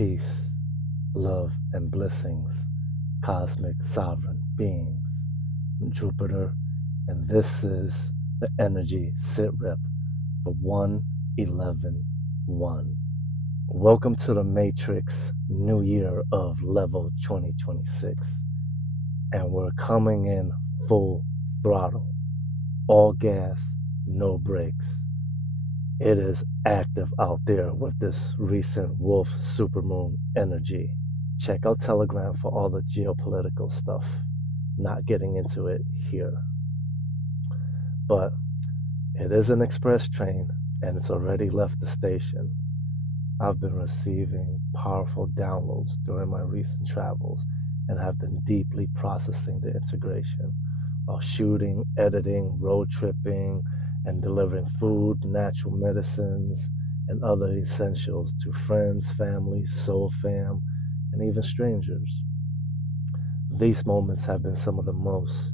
peace, love, and blessings, cosmic sovereign beings, Jupiter, and this is the Energy Sitrep for 1.11.1. Welcome to the Matrix New Year of Level 2026, and we're coming in full throttle, all gas, no brakes. It is active out there with this recent Wolf Supermoon energy. Check out Telegram for all the geopolitical stuff. Not getting into it here. But it is an express train and it's already left the station. I've been receiving powerful downloads during my recent travels and have been deeply processing the integration while shooting, editing, road tripping, and delivering food, natural medicines, and other essentials to friends, family, soul fam, and even strangers. These moments have been some of the most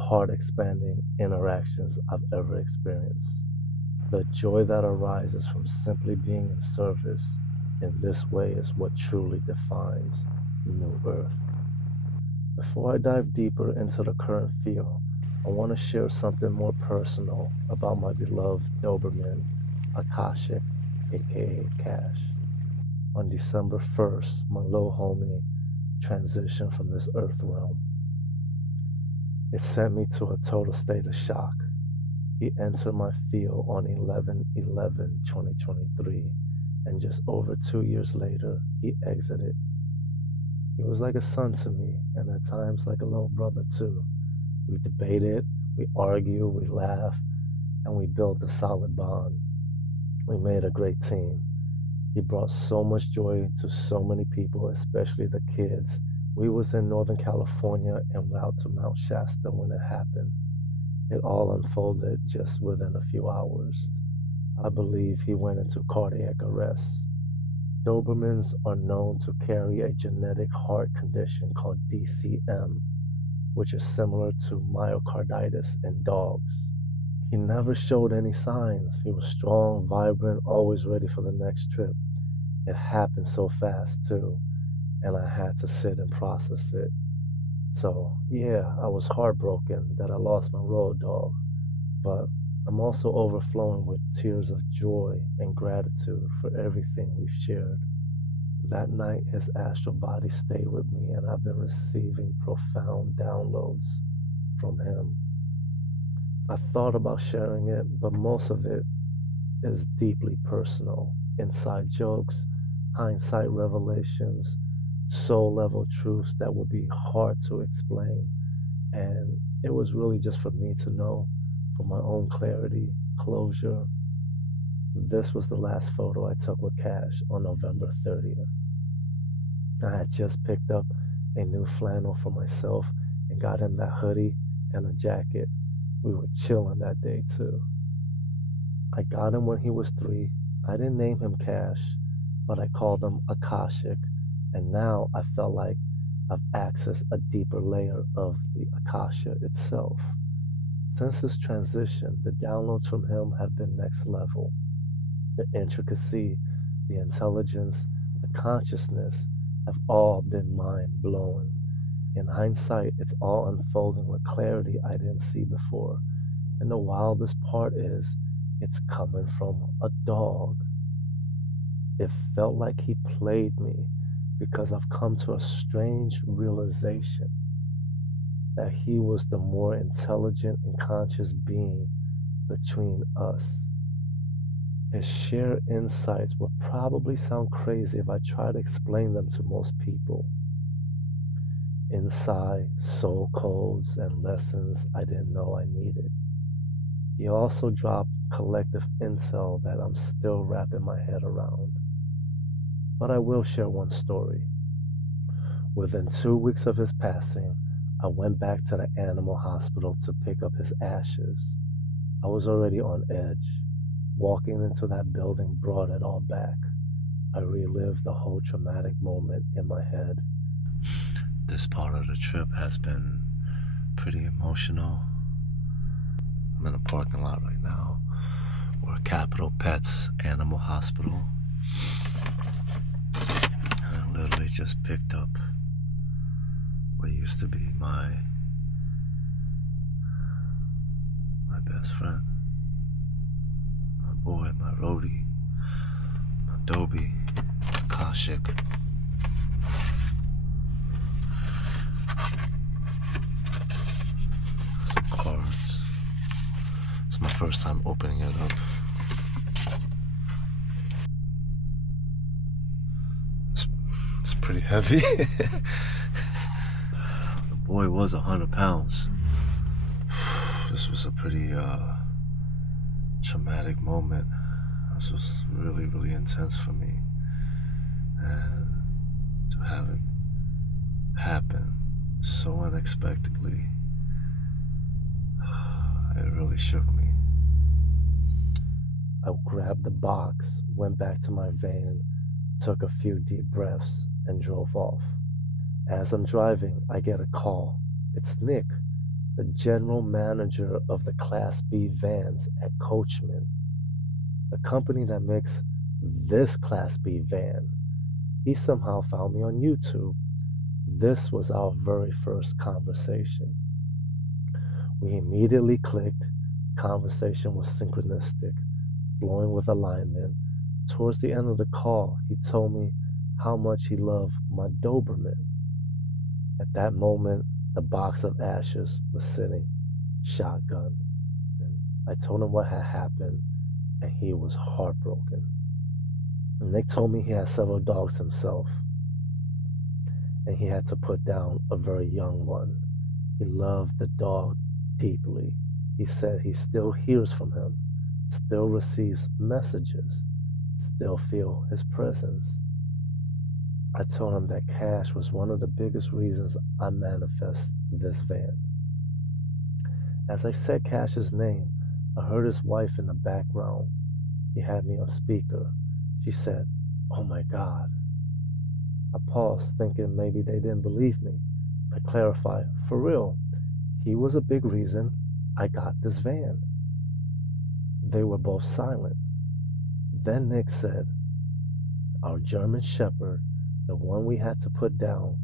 heart-expanding interactions I've ever experienced. The joy that arises from simply being in service in this way is what truly defines New Earth. Before I dive deeper into the current feel, I want to share something more personal about my beloved doberman, Akashik, aka Kash. On December 1st, my little homie transitioned from this earth realm. It sent me to a total state of shock. He entered my field on 11/11/2023, and just over 2 years later, he exited. He was like a son to me, and at times like a little brother too. We debated, we argued, we laughed, and we built a solid bond. We made a great team. He brought so much joy to so many people, especially the kids. We was in Northern California en route to Mount Shasta when it happened. It all unfolded just within a few hours. I believe he went into cardiac arrest. Dobermans are known to carry a genetic heart condition called DCM, which is similar to myocarditis in dogs. He never showed any signs. He was strong, vibrant, always ready for the next trip. It happened so fast too, and I had to sit and process it. So yeah, I was heartbroken that I lost my road dog, but I'm also overflowing with tears of joy and gratitude for everything we've shared. That night, his astral body stayed with me, and I've been receiving profound downloads from him. I thought about sharing it, but most of it is deeply personal. Inside jokes, hindsight revelations, soul level truths that would be hard to explain. And it was really just for me to know, for my own clarity, closure. This was the last photo I took with Kash on November 30th. I had just picked up a new flannel for myself and got him that hoodie and a jacket. We were chilling that day too. I got him when he was 3. I didn't name him Kash, but I called him Akashik, and now I felt like I've accessed a deeper layer of the Akasha itself. Since his transition, the downloads from him have been next level. The intricacy, the intelligence, the consciousness have all been mind-blowing. In hindsight, it's all unfolding with clarity I didn't see before. And the wildest part is, it's coming from a dog. It felt like he played me because I've come to a strange realization that he was the more intelligent and conscious being between us. His shared insights would probably sound crazy if I try to explain them to most people. Insight, soul codes, and lessons I didn't know I needed. He also dropped collective intel that I'm still wrapping my head around. But I will share one story. Within 2 weeks of his passing, I went back to the animal hospital to pick up his ashes. I was already on edge. Walking into that building brought it all back. I relived the whole traumatic moment in my head. This part of the trip has been pretty emotional. I'm in a parking lot right now. We're at Capital Pets Animal Hospital. literally just picked up what used to be my best friend, my boy, my roadie, my Dobie, Akashik. Some cards. It's my first time opening it up. It's pretty heavy. The boy was 100 pounds. This was a pretty traumatic moment. This was really, really intense for me. And to have it happen so unexpectedly, it really shook me. I grabbed the box, went back to my van, took a few deep breaths, and drove off. As I'm driving, I get a call. It's Nick, the general manager of the Class B vans at Coachman, the company that makes this Class B van. He somehow found me on YouTube. This was our very first conversation. We immediately clicked. Conversation was synchronistic, flowing with alignment. Towards the end of the call, he told me how much he loved my Doberman. At that moment, the box of ashes was sitting shotgun. And I told him what had happened, and he was heartbroken. Nick told me he had several dogs himself, and he had to put down a very young one. He loved the dog deeply. He said he still hears from him, still receives messages, still feel his presence. I told him that Kash was one of the biggest reasons I manifest this van. As I said Kash's name, I heard his wife in the background. He had me on speaker. She said, "Oh my God." I paused, thinking maybe they didn't believe me. I clarified, "For real, he was a big reason I got this van." They were both silent. Then Nick said, "Our German Shepherd, the one we had to put down,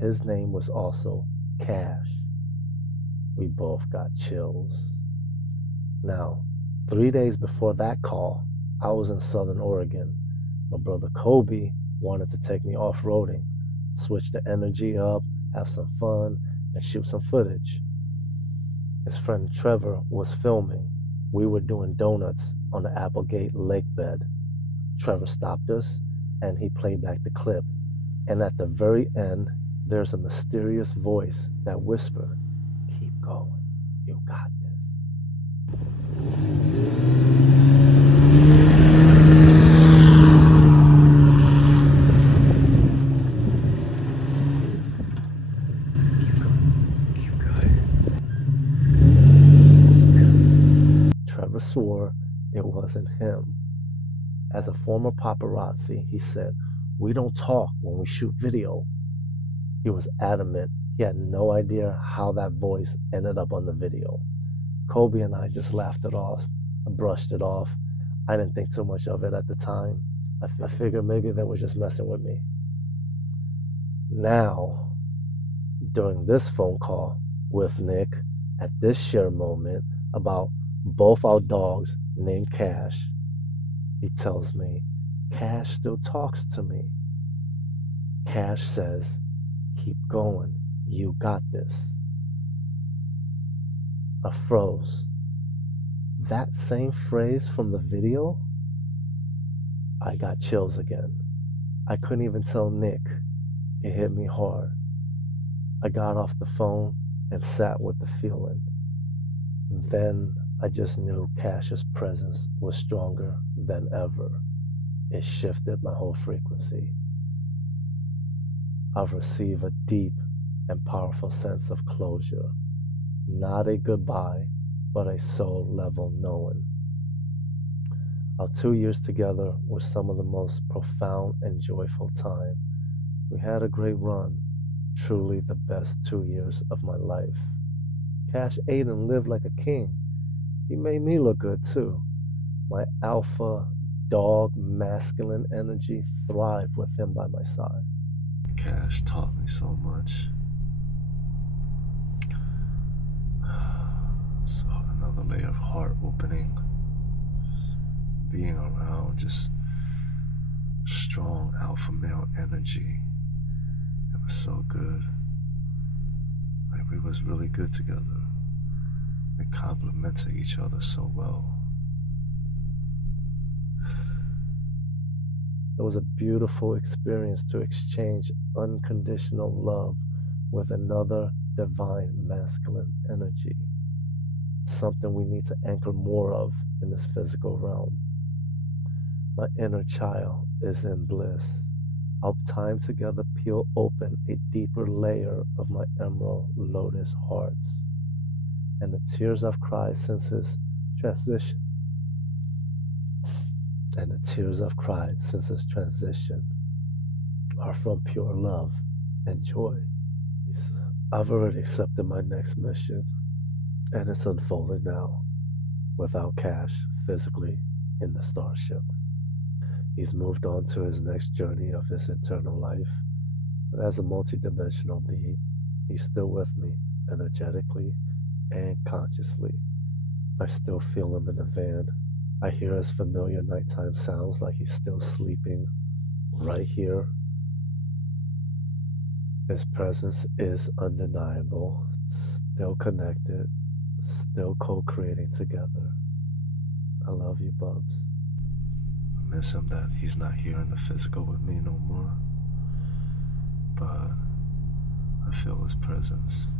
his name was also Kash." We both got chills. Now, 3 days before that call, I was in Southern Oregon. My brother Kobe wanted to take me off-roading, switch the energy up, have some fun, and shoot some footage. His friend Trevor was filming. We were doing donuts on the Applegate lake bed. Trevor stopped us, and he played back the clip. And at the very end, there's a mysterious voice that whispered, "Keep going, you got this." Trevor swore it wasn't him. As a former paparazzi, he said, "We don't talk when we shoot video." He was adamant he had no idea how that voice ended up on the video. Kobe and I just laughed it off. I brushed it off. I didn't think too much of it at the time. I figured maybe they were just messing with me. Now, during this phone call with Nick, at this share moment about both our dogs named Kash, he tells me, Kash still talks to me. Kash says, "Keep going, you got this." I froze. That same phrase from the video? I got chills again. I couldn't even tell Nick. It hit me hard. I got off the phone and sat with the feeling. Then I just knew Kash's presence was stronger than ever. It shifted my whole frequency. I've received a deep and powerful sense of closure. Not a goodbye, but a soul level knowing. Our 2 years together were some of the most profound and joyful time. We had a great run, truly the best 2 years of my life. Kash ate and lived like a king. He made me look good too. My alpha dog masculine energy thrived with him by my side. Kash taught me so much. So another layer of heart opening, being around just strong alpha male energy. It was so good. Like, we was really good together. We complemented each other so well. It was a beautiful experience to exchange unconditional love with another divine masculine energy, something we need to anchor more of in this physical realm. My inner child is in bliss. Our time together peel open a deeper layer of my emerald lotus hearts, and the tears I've cried since his transition. And the tears I've cried since his transition are from pure love and joy. I've already accepted my next mission, and it's unfolding now without Kash physically in the starship. He's moved on to his next journey of his eternal life, but as a multidimensional being, he's still with me energetically and consciously. I still feel him in the van. I hear his familiar nighttime sounds like he's still sleeping right here. His presence is undeniable, still connected, still co-creating together. I love you, Bubs. I miss him that he's not here in the physical with me no more. But I feel his presence.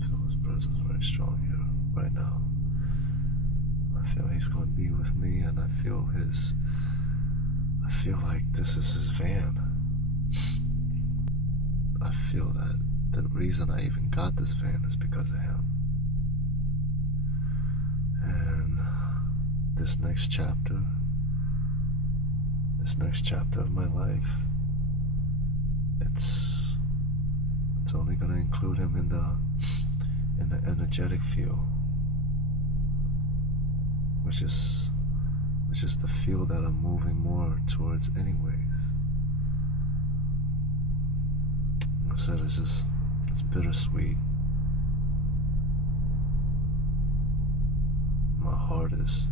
I feel his presence very strong here right now. I feel he's going to be with me, and I feel like this is his van. I feel that the reason I even got this van is because of him. And this next chapter of my life, it's only going to include him in the energetic field, which is the field that I'm moving more towards anyways. Like I said, it's bittersweet. My heart is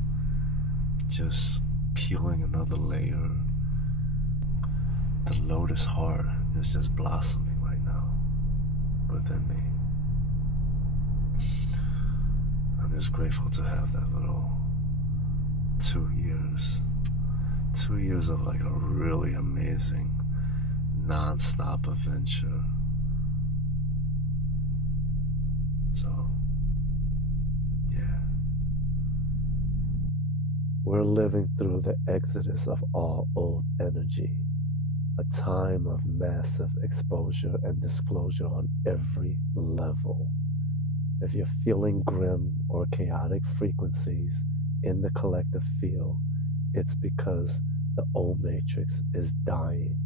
just peeling another layer. The lotus heart is just blossoming right now within me. I'm just grateful to have that little 2 years. 2 years of like a really amazing non-stop adventure. So, yeah. We're living through the exodus of all old energy, a time of massive exposure and disclosure on every level. If you're feeling grim or chaotic frequencies in the collective field, it's because the old matrix is dying.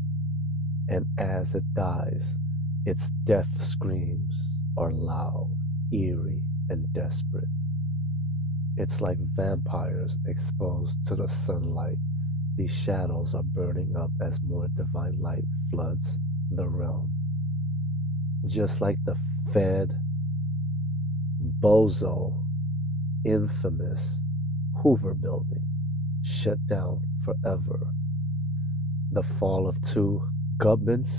And as it dies, its death screams are loud, eerie, and desperate. It's like vampires exposed to the sunlight. These shadows are burning up as more divine light floods the realm. Just like the Fed, bozo, infamous Hoover building shut down forever. The fall of two governments,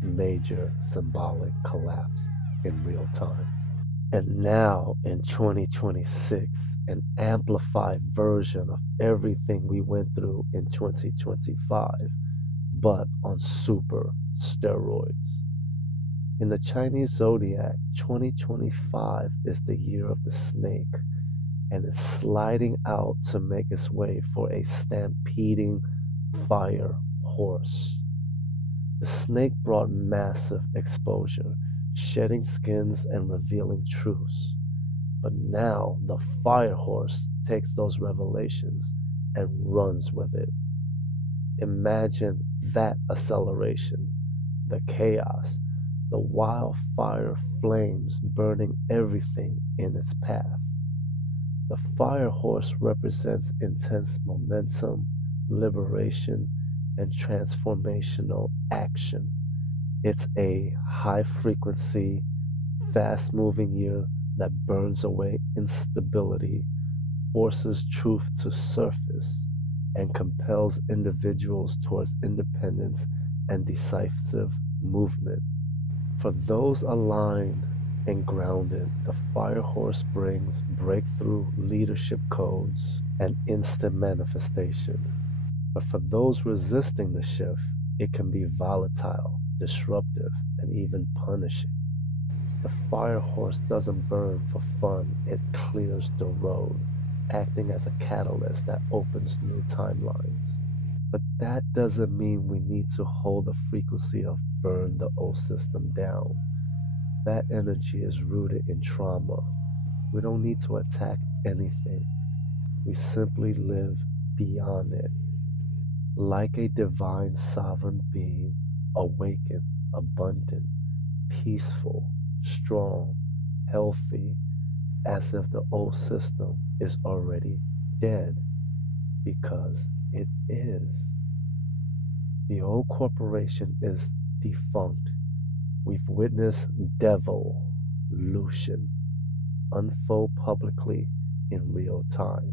major symbolic collapse in real time. And now in 2026, an amplified version of everything we went through in 2025, but on super steroids. In the Chinese zodiac, 2025 is the year of the snake, and it's sliding out to make its way for a stampeding fire horse. The snake brought massive exposure, shedding skins and revealing truths. But now the fire horse takes those revelations and runs with it. Imagine that acceleration, the chaos, the wildfire flames burning everything in its path. The fire horse represents intense momentum, liberation, and transformational action. It's a high frequency, fast moving year that burns away instability, forces truth to surface, and compels individuals towards independence and decisive movement. For those aligned and grounded, the fire horse brings breakthrough leadership codes and instant manifestation. But for those resisting the shift, it can be volatile, disruptive, and even punishing. The fire horse doesn't burn for fun, it clears the road, acting as a catalyst that opens new timelines. But that doesn't mean we need to hold the frequency of burn the old system down. That energy is rooted in trauma. We don't need to attack anything. We simply live beyond it. Like a divine sovereign being, awakened, abundant, peaceful, strong, healthy, as if the old system is already dead, because it is. The old corporation is defunct. We've witnessed devolution unfold publicly in real time.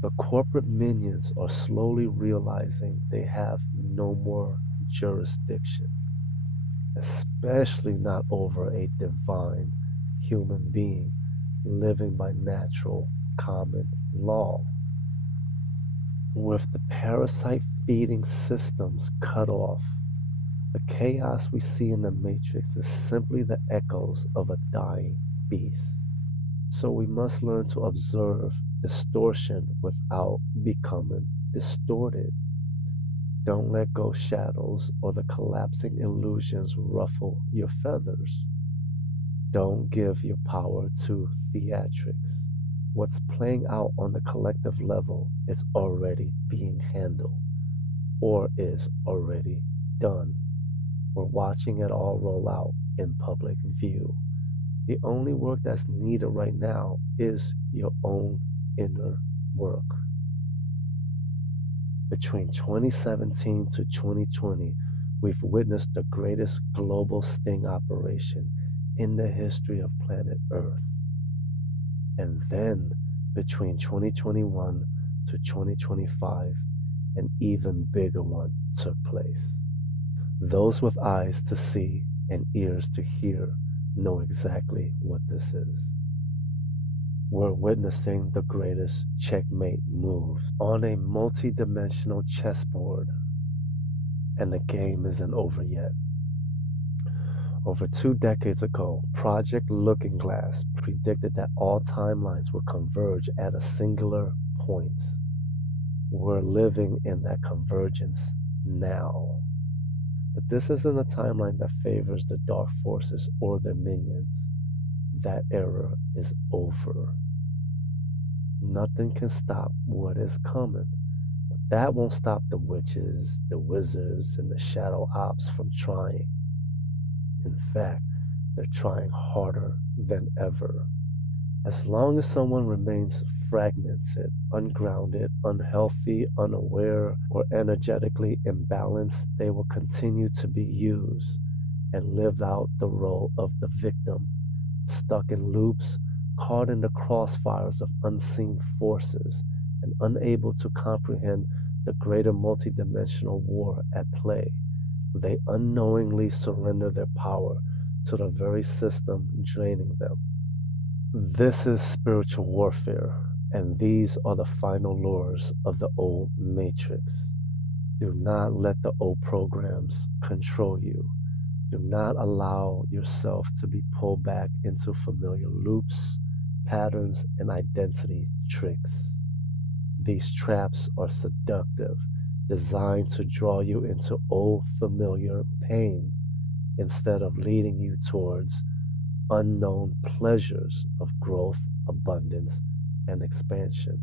The corporate minions are slowly realizing they have no more jurisdiction, especially not over a divine human being living by natural common law. With the parasite feeding systems cut off, the chaos we see in the Matrix is simply the echoes of a dying beast. So we must learn to observe distortion without becoming distorted. Don't let go shadows or the collapsing illusions ruffle your feathers. Don't give your power to theatrics. What's playing out on the collective level is already being handled or is already done. We're watching it all roll out in public view. The only work that's needed right now is your own inner work. Between 2017 to 2020, we've witnessed the greatest global sting operation in the history of planet Earth. And then between 2021 to 2025, an even bigger one took place. Those with eyes to see and ears to hear know exactly what this is. We're witnessing the greatest checkmate moves on a multidimensional chessboard, and the game isn't over yet. Over 2 decades ago, Project Looking Glass predicted that all timelines would converge at a singular point. We're living in that convergence now. But this isn't a timeline that favors the dark forces or their minions. That era is over. Nothing can stop what is coming. But that won't stop the witches, the wizards, and the shadow ops from trying. In fact, they're trying harder than ever. As long as someone remains fragmented, ungrounded, unhealthy, unaware, or energetically imbalanced, they will continue to be used and live out the role of the victim, stuck in loops, caught in the crossfires of unseen forces, and unable to comprehend the greater multidimensional war at play. They unknowingly surrender their power to the very system draining them. This is spiritual warfare, and these are the final lures of the old matrix. Do not let the old programs control you. Do not allow yourself to be pulled back into familiar loops, patterns, and identity tricks. These traps are seductive, designed to draw you into old familiar pain instead of leading you towards unknown pleasures of growth, abundance, and expansion.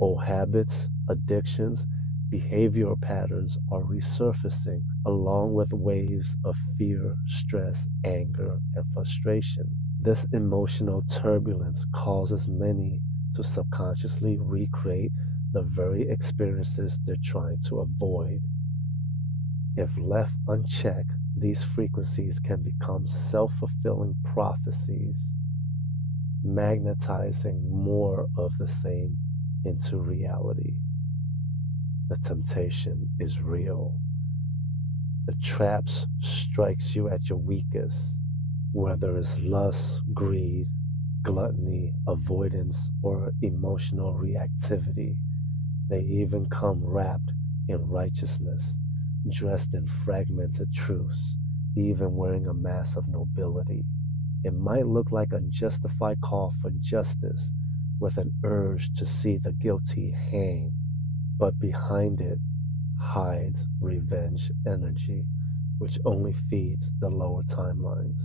Old habits, addictions, behavioral patterns are resurfacing along with waves of fear, stress, anger, and frustration. This emotional turbulence causes many to subconsciously recreate the very experiences they're trying to avoid. If left unchecked, these frequencies can become self-fulfilling prophecies, magnetizing more of the same into reality. The temptation is real. The traps strikes you at your weakest, whether it's lust, greed, gluttony, avoidance, or emotional reactivity. They even come wrapped in righteousness, dressed in fragmented truths, even wearing a mask of nobility. It might look like a justified call for justice with an urge to see the guilty hang, but behind it hides revenge energy, which only feeds the lower timelines.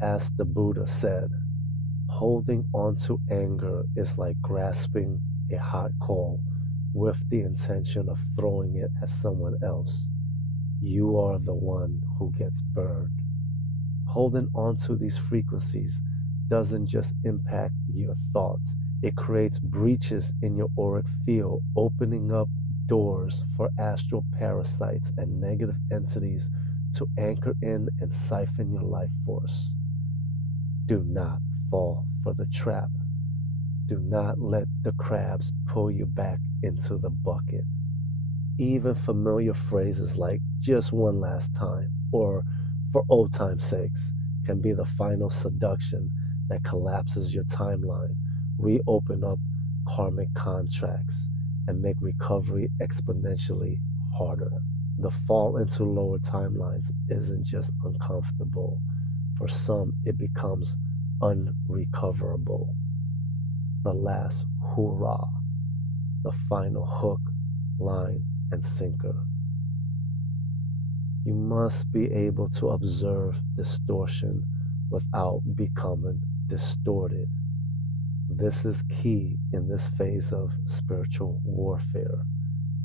As the Buddha said, holding on to anger is like grasping a hot coal with the intention of throwing it at someone else. You are the one who gets burned. Holding on to these frequencies doesn't just impact your thoughts, it creates breaches in your auric field, opening up doors for astral parasites and negative entities to anchor in and siphon your life force. Do not fall for the trap. Do not let the crabs pull you back into the bucket. Even familiar phrases like just one last time or for old time's sakes can be the final seduction that collapses your timeline, reopen up karmic contracts, and make recovery exponentially harder. The fall into lower timelines isn't just uncomfortable. For some, it becomes unrecoverable. The last hoorah, the final hook, line, and sinker. You must be able to observe distortion without becoming distorted. This is key in this phase of spiritual warfare.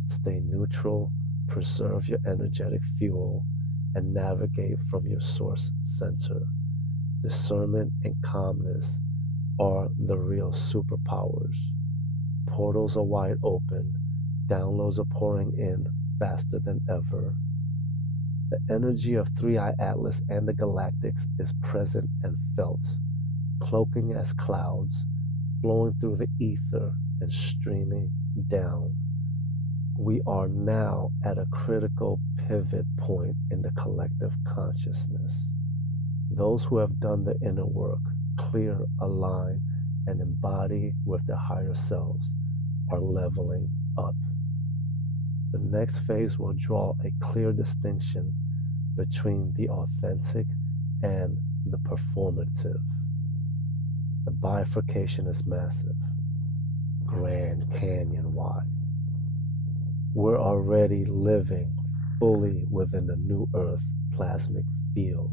Stay neutral, preserve your energetic fuel, and navigate from your source center. Discernment and calmness are the real superpowers. Portals are wide open, downloads are pouring in faster than ever. The energy of Three Eye Atlas and the galactics is present and felt, cloaking as clouds, flowing through the ether and streaming down. We are now at a critical pivot point in the collective consciousness. Those who have done the inner work, clear, align, and embody with their higher selves are leveling up. The next phase will draw a clear distinction between the authentic and the performative. The bifurcation is massive, Grand Canyon wide. We're already living fully within the new Earth plasmic field.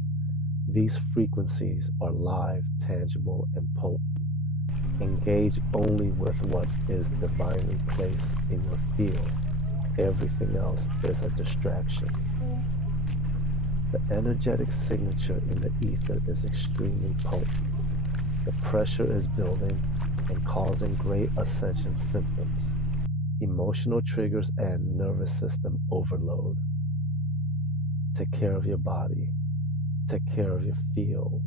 These frequencies are live, tangible, and potent. Engage only with what is divinely placed in your field. Everything else is a distraction. The energetic signature in the ether is extremely potent. The pressure is building and causing great ascension symptoms, emotional triggers, and nervous system overload. Take care of your body. Take care of your field.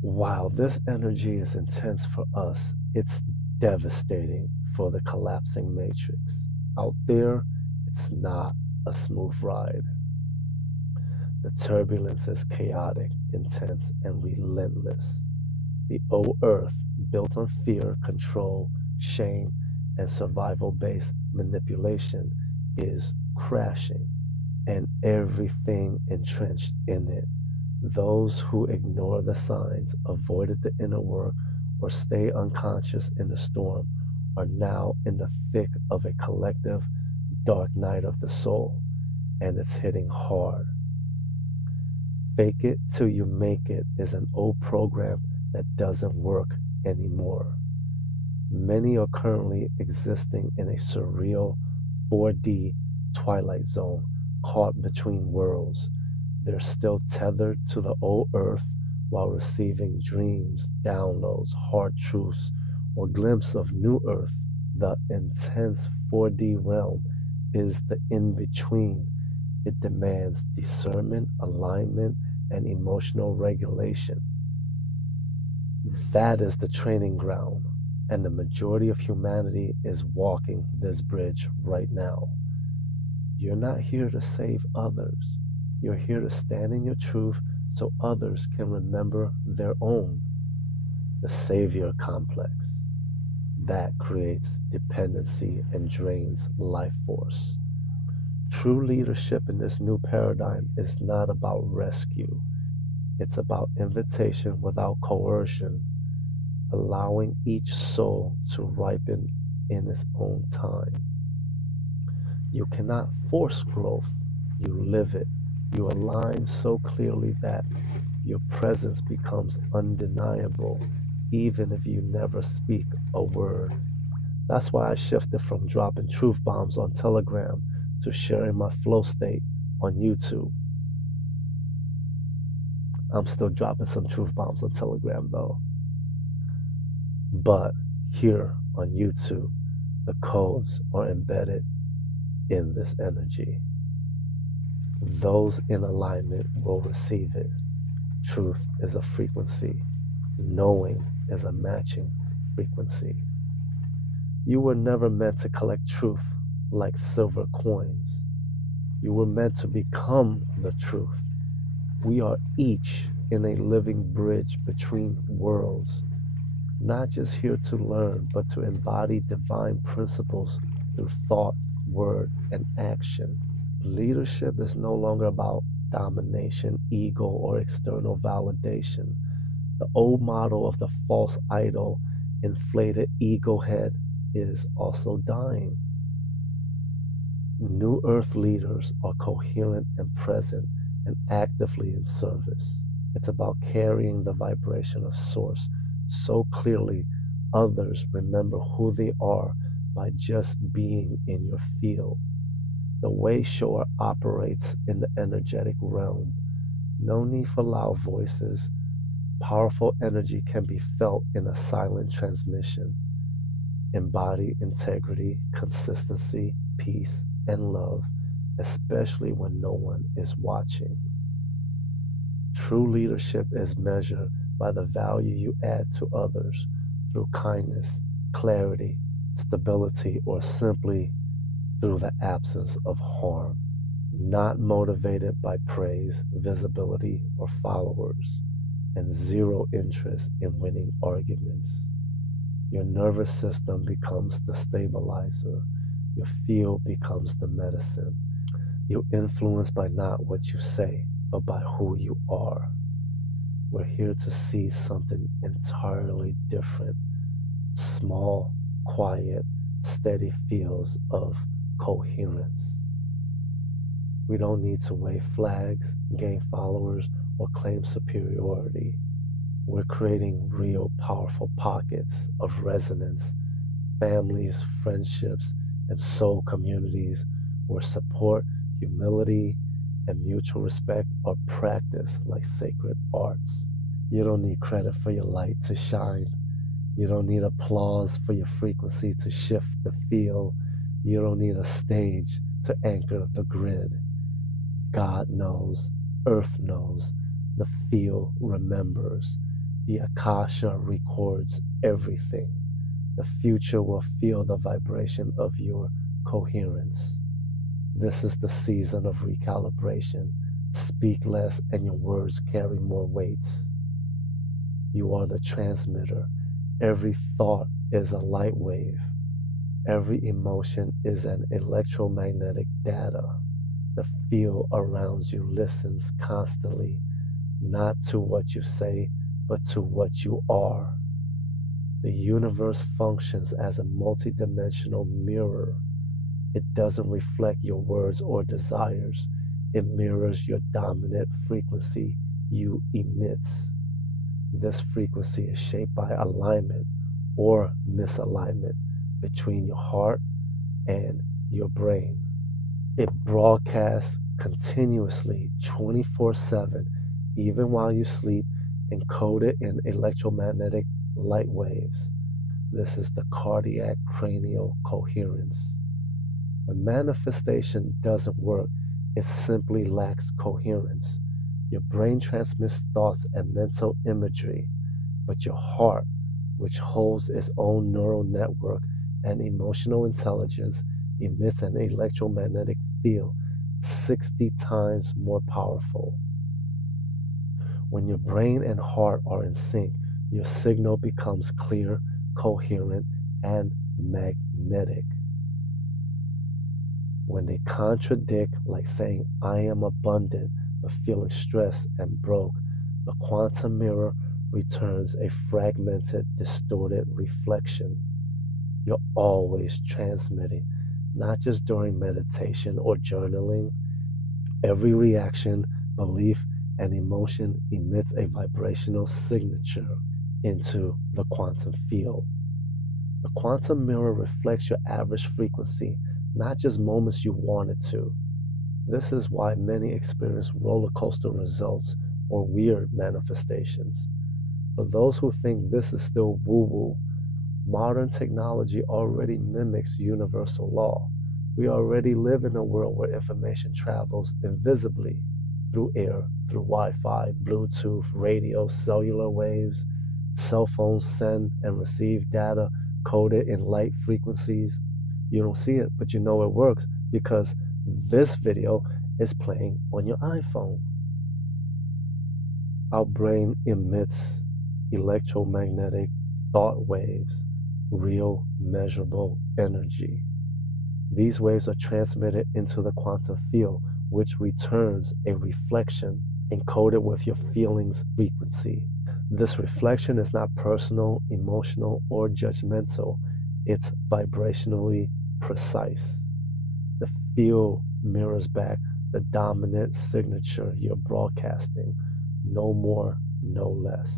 While this energy is intense for us, it's devastating for the collapsing matrix. Out there, it's not a smooth ride. The turbulence is chaotic, intense, and relentless. The old Earth, built on fear, control, shame, and survival-based manipulation, is crashing, and everything entrenched in it. Those who ignore the signs, avoided the inner work, or stay unconscious in the storm are now in the thick of a collective dark night of the soul, and it's hitting hard. Fake it till you make it is an old program that doesn't work anymore. Many are currently existing in a surreal 4D twilight zone caught between worlds. They're still tethered to the old Earth while receiving dreams, downloads, hard truths, or glimpses of new Earth The intense 4D realm is the in-between. It demands discernment, alignment, and emotional regulation. That is the training ground, and the majority of humanity is walking this bridge right now. You're not here to save others. You're here to stand in your truth so others can remember their own. The savior complex. That creates dependency and drains life force. True leadership in this new paradigm is not about rescue. It's about invitation without coercion, allowing each soul to ripen in its own time. You cannot force growth, you live it. You align so clearly that your presence becomes undeniable, even if you never speak a word. That's why I shifted from dropping truth bombs on Telegram to sharing my flow state on YouTube. I'm still dropping some truth bombs on Telegram though. But here on YouTube, the codes are embedded in this energy. Those in alignment will receive it. Truth is a frequency. Knowing is a matching frequency. You were never meant to collect truth like silver coins. You were meant to become the truth. We are each in a living bridge between worlds, not just here to learn, but to embody divine principles through thought, word, and action. Leadership is no longer about domination, ego, or external validation. The old model of the false idol, inflated ego head is also dying. New Earth leaders are coherent and present and actively in service. It's about carrying the vibration of Source so clearly others remember who they are by just being in your field. The way Shoah operates in the energetic realm, no need for loud voices. Powerful energy can be felt in a silent transmission. Embody integrity, consistency, peace, and love, especially when no one is watching. True leadership is measured by the value you add to others through kindness, clarity, stability, or simply through the absence of harm, not motivated by praise, visibility, or followers, and zero interest in winning arguments. Your nervous system becomes the stabilizer. Your field becomes the medicine. You're influenced by not what you say, but by who you are. We're here to see something entirely different. Small, quiet, steady fields of coherence. We don't need to wave flags, gain followers, or claim superiority. We're creating real powerful pockets of resonance, families, friendships, and soul communities where support, humility, and mutual respect are practiced like sacred arts. You don't need credit for your light to shine. You don't need applause for your frequency to shift the field. You don't need a stage to anchor the grid. God knows, Earth knows, the field remembers. The Akasha records everything. The future will feel the vibration of your coherence. This is the season of recalibration. Speak less and your words carry more weight. You are the transmitter. Every thought is a light wave. Every emotion is an electromagnetic data. The field around you listens constantly, not to what you say, but to what you are. The universe functions as a multidimensional mirror. It doesn't reflect your words or desires. It mirrors your dominant frequency you emit. This frequency is shaped by alignment or misalignment between your heart and your brain. It broadcasts continuously 24/7, even while you sleep, encoded in electromagnetic light waves. This is the cardiac cranial coherence. When manifestation doesn't work, it simply lacks coherence. Your brain transmits thoughts and mental imagery, but your heart, which holds its own neural network and emotional intelligence, emits an electromagnetic field 60 times more powerful. When your brain and heart are in sync, your signal becomes clear, coherent, and magnetic. When they contradict, like saying, I am abundant, but feeling stressed and broke, the quantum mirror returns a fragmented, distorted reflection. You're always transmitting, not just during meditation or journaling. Every reaction, belief, and emotion emits a vibrational signature into the quantum field. The quantum mirror reflects your average frequency, not just moments you want it to. This is why many experience roller coaster results or weird manifestations. For those who think this is still woo-woo, modern technology already mimics universal law. We already live in a world where information travels invisibly through air, through Wi-Fi, Bluetooth, radio, cellular waves. Cell phones send and receive data coded in light frequencies. You don't see it, but you know it works because this video is playing on your iPhone. Our brain emits electromagnetic thought waves, real measurable energy. These waves are transmitted into the quantum field, which returns a reflection encoded with your feelings frequency. This reflection is not personal, emotional, or judgmental. It's vibrationally precise. The field mirrors back the dominant signature you're broadcasting. No more, no less.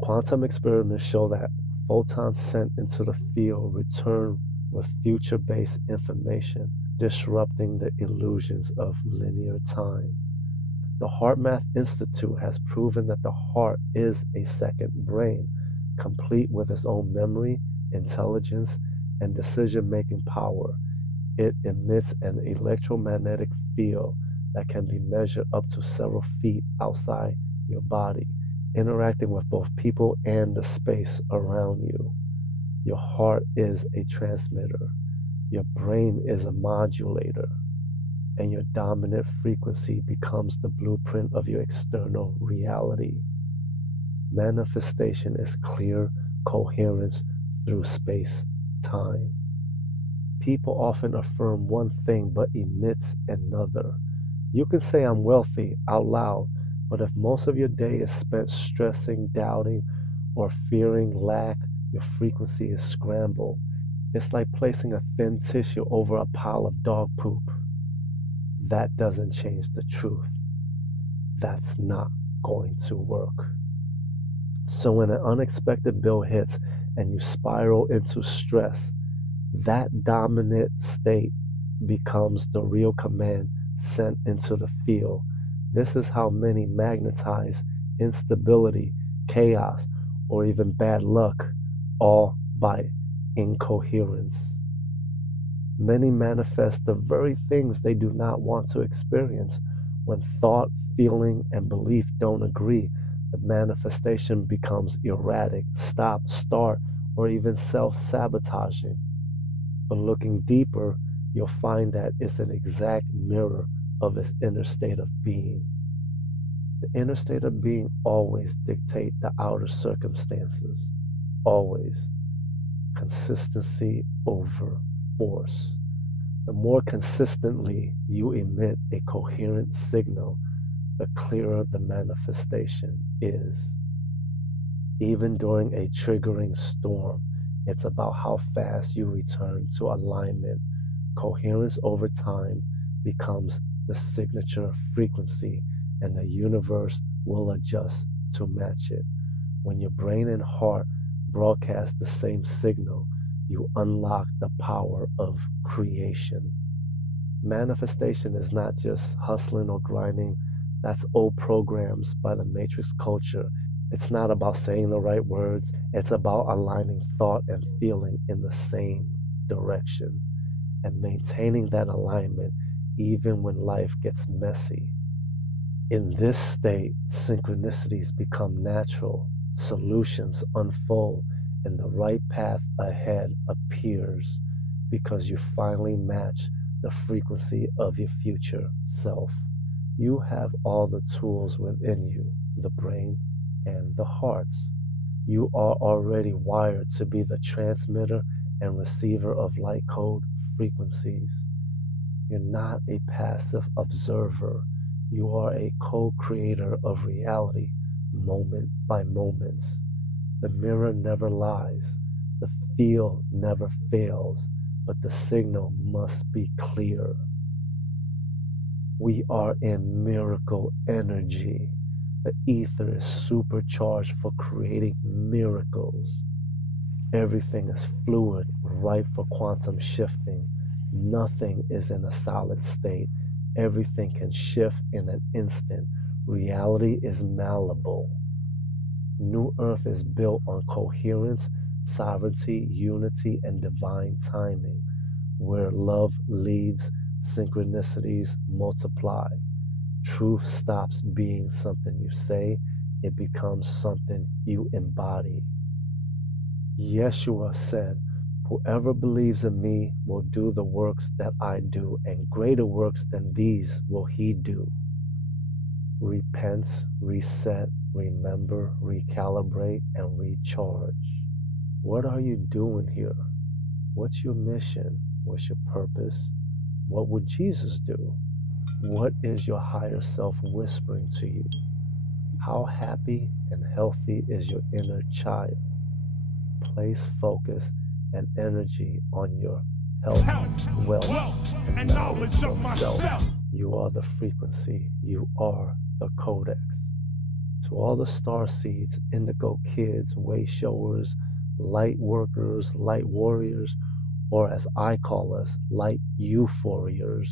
Quantum experiments show that photons sent into the field return with future-based information, disrupting the illusions of linear time. The HeartMath Institute has proven that the heart is a second brain, complete with its own memory, intelligence, and decision-making power. It emits an electromagnetic field that can be measured up to several feet outside your body, interacting with both people and the space around you. Your heart is a transmitter. Your brain is a modulator. And your dominant frequency becomes the blueprint of your external reality. Manifestation is clear coherence through space-time. People often affirm one thing but emit another. You can say I'm wealthy out loud, but if most of your day is spent stressing, doubting, or fearing lack, your frequency is scrambled. It's like placing a thin tissue over a pile of dog poop. That doesn't change the truth. That's not going to work. So when an unexpected bill hits and you spiral into stress, that dominant state becomes the real command sent into the field. This is how many magnetize instability, chaos, or even bad luck, all by incoherence. Many manifest the very things they do not want to experience. When thought, feeling, and belief don't agree, the manifestation becomes erratic, stop, start, or even self-sabotaging. But looking deeper, you'll find that it's an exact mirror of its inner state of being. The inner state of being always dictates the outer circumstances. Always. Consistency over force. The more consistently you emit a coherent signal, the clearer the manifestation is. Even during a triggering storm, it's about how fast you return to alignment. Coherence over time becomes the signature frequency, and the universe will adjust to match it. When your brain and heart broadcast the same signal, you unlock the power of creation. Manifestation is not just hustling or grinding. That's old programs by the matrix culture. It's not about saying the right words. It's about aligning thought and feeling in the same direction and maintaining that alignment even when life gets messy. In this state, synchronicities become natural, solutions unfold, and the right path ahead appears because you finally match the frequency of your future self. You have all the tools within you, the brain and the heart. You are already wired to be the transmitter and receiver of light code frequencies. You're not a passive observer. You are a co-creator of reality, moment by moment. The mirror never lies. The field never fails, but the signal must be clear. We are in miracle energy. The ether is supercharged for creating miracles. Everything is fluid, ripe for quantum shifting. Nothing is in a solid state. Everything can shift in an instant. Reality is malleable. New Earth is built on coherence, sovereignty, unity, and divine timing. Where love leads, synchronicities multiply. Truth stops being something you say, it becomes something you embody. Yeshua said, "Whoever believes in me will do the works that I do, and greater works than these will he do." Repent, reset, remember, recalibrate, and recharge. What are you doing here? What's your mission? What's your purpose? What would Jesus do? What is your higher self whispering to you? How happy and healthy is your inner child? Place focus and energy on your health, wealth, and knowledge of myself. You are the frequency. You are the codex. To all the star seeds, indigo kids, way showers, light workers, light warriors, or as I call us, light euphoriors,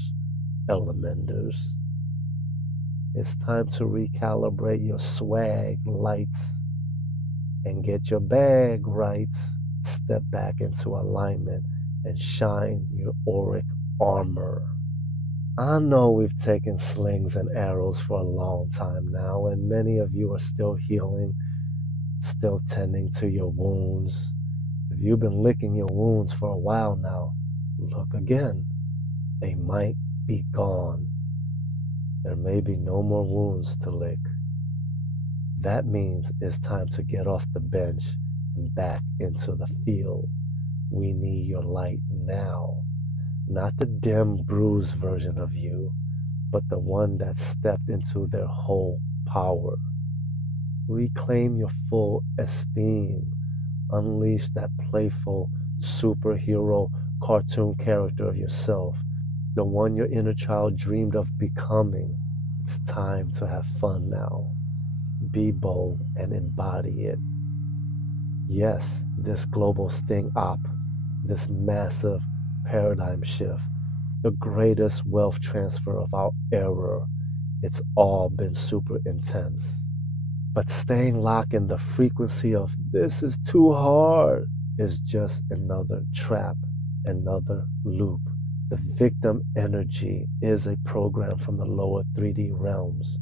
elementers. It's time to recalibrate your swag lights and get your bag right. Step back into alignment and shine your auric armor. I know we've taken slings and arrows for a long time now, and many of you are still healing, still tending to your wounds. If you've been licking your wounds for a while now, look again. They might be gone. There may be no more wounds to lick. That means it's time to get off the bench and back into the field. We need your light now. Not the dim, bruised version of you, but the one that stepped into their whole power. Reclaim your full esteem. Unleash that playful superhero cartoon character of yourself, the one your inner child dreamed of becoming. It's time to have fun now. Be bold and embody it. Yes, this global sting op, this massive paradigm shift, the greatest wealth transfer of our era, it's all been super intense. But staying locked in the frequency of "this is too hard" is just another trap, another loop. The victim energy is a program from the lower 3D realms,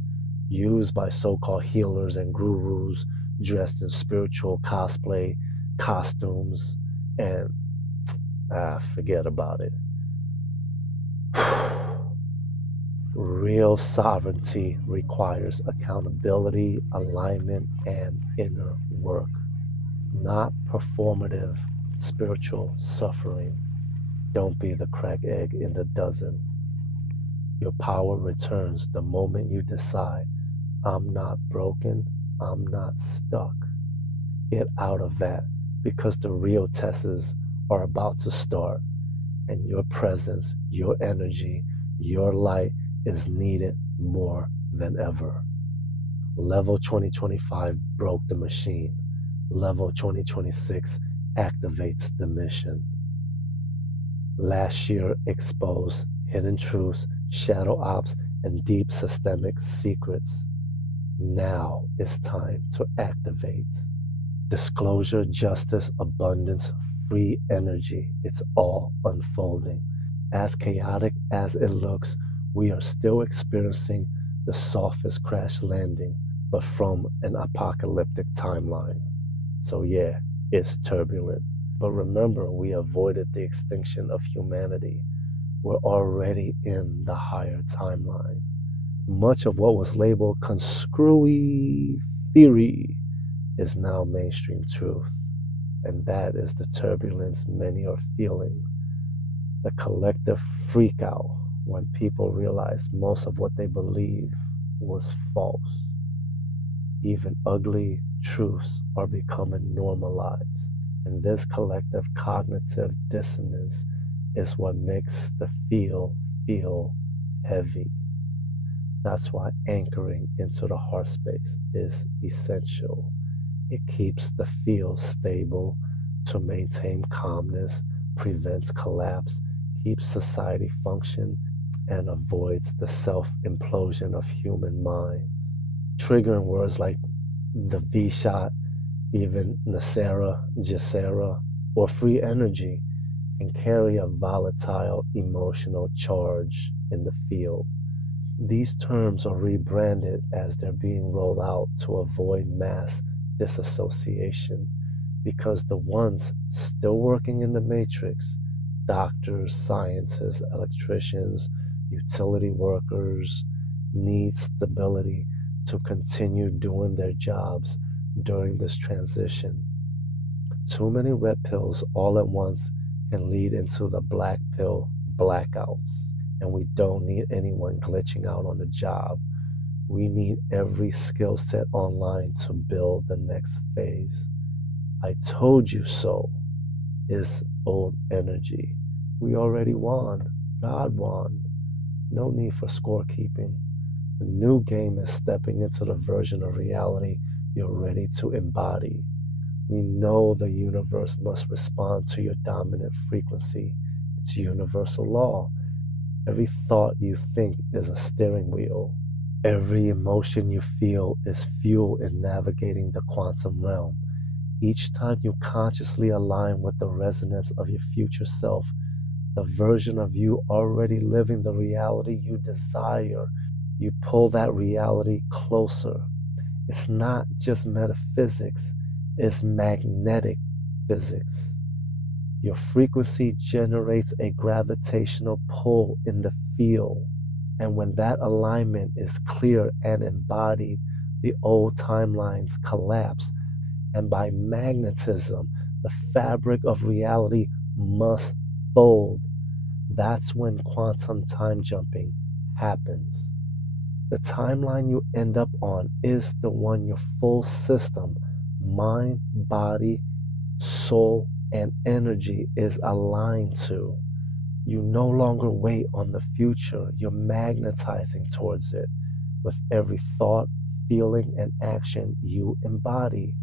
used by so-called healers and gurus dressed in spiritual cosplay costumes, and forget about it. Real sovereignty requires accountability, alignment, and inner work, not performative spiritual suffering. Don't be the crack egg in the dozen. Your power returns the moment you decide, "I'm not broken, I'm not stuck." Get out of that, because the real tests are about to start, and your presence, your energy, your light is needed more than ever. Level 2025 broke the machine. Level 2026 activates the mission. Last year exposed hidden truths, shadow ops, and deep systemic secrets. Now it's time to activate. Disclosure, justice, abundance, free energy. It's all unfolding. As chaotic as it looks, we are still experiencing the softest crash landing, but from an apocalyptic timeline. So, yeah, it's turbulent. But remember, we avoided the extinction of humanity. We're already in the higher timeline. Much of what was labeled conscrewy theory is now mainstream truth. And that is the turbulence many are feeling. The collective freak out when people realize most of what they believe was false. Even ugly truths are becoming normalized. And this collective cognitive dissonance is what makes the feel heavy. That's why anchoring into the heart space is essential. It keeps the field stable to maintain calmness, prevents collapse, keeps society function, and avoids the self-implosion of human minds. Triggering words like the V shot, even Nasera, Jacera, or free energy can carry a volatile emotional charge in the field. These terms are rebranded as they're being rolled out to avoid mass disassociation because the ones still working in the matrix, doctors, scientists, electricians, utility workers, need stability to continue doing their jobs during this transition. Too many red pills all at once can lead into the black pill blackouts. And we don't need anyone glitching out on the job. We need every skill set online to build the next phase. I told you so is old energy. We already won. God won. No need for scorekeeping. The new game is stepping into the version of reality you're ready to embody. We know the universe must respond to your dominant frequency. It's universal law. Every thought you think is a steering wheel. Every emotion you feel is fuel in navigating the quantum realm. Each time you consciously align with the resonance of your future self, the version of you already living the reality you desire, you pull that reality closer. It's not just metaphysics, it's magnetic physics. Your frequency generates a gravitational pull in the field. And when that alignment is clear and embodied, the old timelines collapse. And by magnetism, the fabric of reality must fold. That's when quantum time jumping happens. The timeline you end up on is the one your full system, mind, body, soul, and energy is aligned to. You no longer wait on the future, you're magnetizing towards it with every thought, feeling, and action you embody.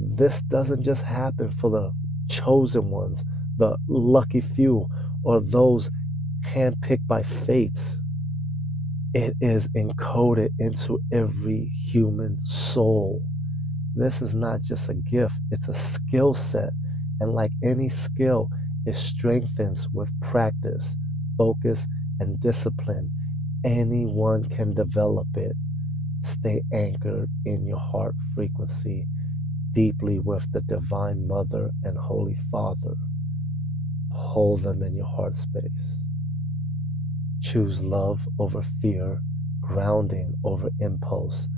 This doesn't just happen for the chosen ones, the lucky few, or those handpicked by fate. It is encoded into every human soul. This is not just a gift, it's a skill set. And like any skill, it strengthens with practice, focus, and discipline. Anyone can develop it. Stay anchored in your heart frequency, deeply with the Divine Mother and Holy Father. Hold them in your heart space. Choose love over fear, grounding over impulse,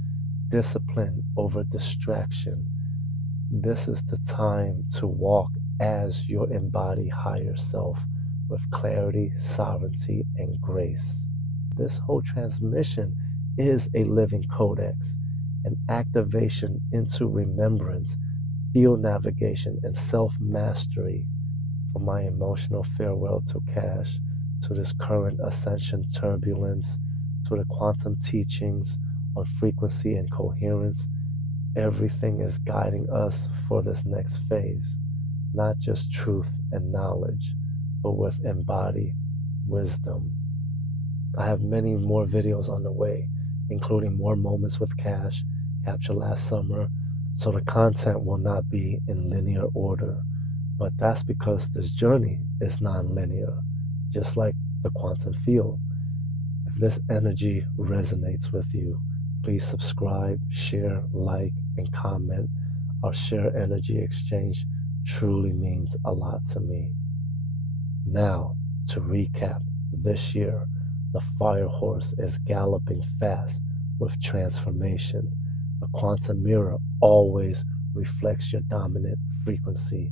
discipline over distraction. This is the time to walk as your embodied higher self with clarity, sovereignty, and grace. This whole transmission is a living codex, an activation into remembrance, field navigation, and self-mastery. From my emotional farewell to Kash, to this current ascension turbulence, to the quantum teachings on frequency and coherence, everything is guiding us for this next phase. Not just truth and knowledge, but with embodied wisdom. I have many more videos on the way, including more moments with Kash, captured last summer, so the content will not be in linear order. But that's because this journey is non-linear, just like the quantum field. If this energy resonates with you, please subscribe, share, like, and comment. Our share energy exchange truly means a lot to me. Now, to recap, this year, the fire horse is galloping fast with transformation. The quantum mirror always reflects your dominant frequency.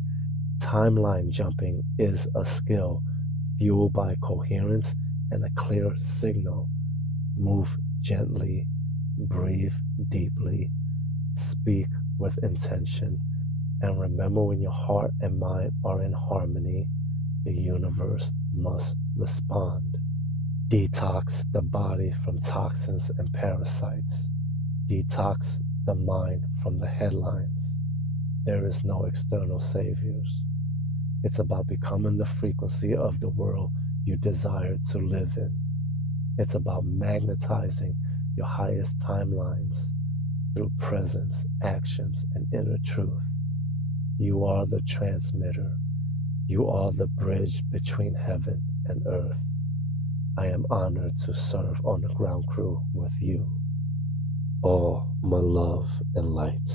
Timeline jumping is a skill fueled by coherence and a clear signal. Move gently, breathe deeply, speak with intention, and remember when your heart and mind are in harmony, the universe must respond. Detox the body from toxins and parasites. Detox the mind from the headlines. There is no external saviors. It's about becoming the frequency of the world you desire to live in. It's about magnetizing your highest timelines through presence, actions, and inner truth. You are the transmitter. You are the bridge between heaven and earth. I am honored to serve on the ground crew with you. All my love and light.